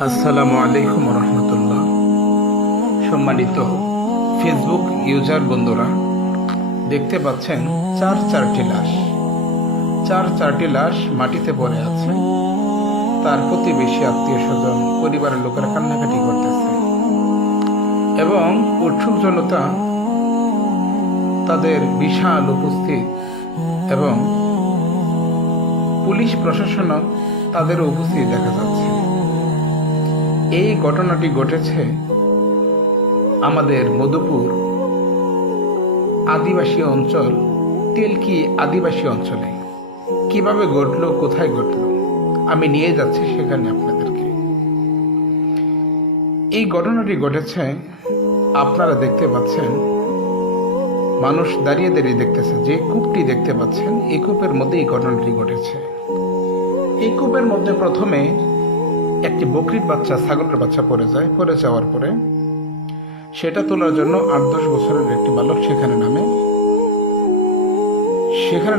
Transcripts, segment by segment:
আসসালামু আলাইকুম রহমতুল্লাহ। সম্মানিত ফেসবুক ইউজার বন্ধুরা, দেখতে পাচ্ছেন চারটি লাশ মাটিতে পড়ে আছে। তার প্রতিবেশী, আত্মীয় স্বজন, পরিবারের লোকেরা কান্নাকাটি করতেছে এবং উৎসুক জনতা তাদের বিশাল উপস্থিত এবং পুলিশ প্রশাসন তাদের উপস্থিত দেখা যাচ্ছে। এই ঘটনাটি ঘটেছে আমাদের মধুপুর আদিবাসী অঞ্চল, তেলকি আদিবাসী অঞ্চলে। কিভাবে ঘটলো, কোথায় ঘটলো, আমি নিয়ে যাচ্ছি সেখানে আপনাদেরকে। এই ঘটনাটি ঘটেছে, আপনারা দেখতে পাচ্ছেন মানুষ দাঁড়িয়ে দাঁড়িয়ে দেখতেছে। যে কূপটি দেখতে পাচ্ছেন, এই কূপের মধ্যে এই ঘটনাটি ঘটেছে। এই কূপের মধ্যে প্রথমে একটি বকরির বাচ্চা, ছাগলের বাচ্চা পড়ে যাওয়ার পরে সেটা তোলার জন্য 8-10 বছরের একটি বালক সেখানে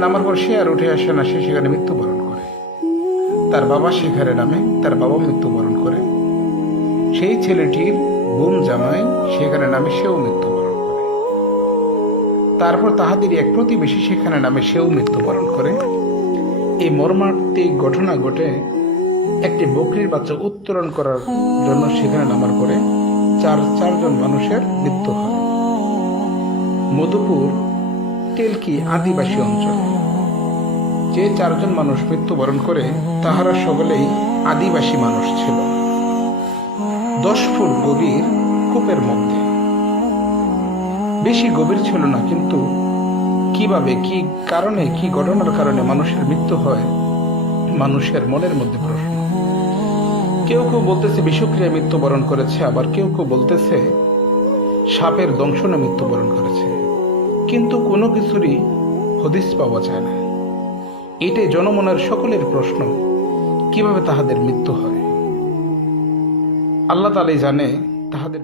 নামার পর সে আর উঠে আসে না, সে সেখানে মৃত্যুবরণ করে। তার বাবা সেখানে নামে, তার বাবা মৃত্যুবরণ করে। সেই ছেলেটির বোন জামাই সেখানে নামে, সেও মৃত্যুবরণ করে। তারপর তাহাদেরই এক প্রতিবেশী সেখানে নামে, সেও মৃত্যুবরণ করে। এই মর্মান্তিক ঘটনা ঘটে একটি বকরির বাচ্চা উত্তোলন করার জন্য সেখানে নামার পরে চারজন মানুষের মৃত্যু হয়। মধুপুর তেলকি আদিবাসী অঞ্চল যে 4জন মানুষ মৃত্যুবরণ করে, তাহারা সকলেই আদিবাসী মানুষ ছিল। 10 ফুট গভীর কূপের মধ্যে, বেশি গভীর ছিল না, কিন্তু কিভাবে, কি কারণে, কি ঘটনার কারণে মানুষের মৃত্যু হয়, মানুষের মনের মধ্যে প্রশ্ন। কেউ বলতেছে বিষক্রিয়ায় মৃত্যুবরণ করেছে, আবার কেউ বলতেছে সাপের দংশনে মৃত্যুবরণ করেছে, কিন্তু কোনো কিছুরই হদিস পাওয়া যায় না। এটাই জনমনের সকলের প্রশ্ন, কিভাবে তাহাদের মৃত্যু হয়। আল্লাহ তাআলাই জানে তাহাদের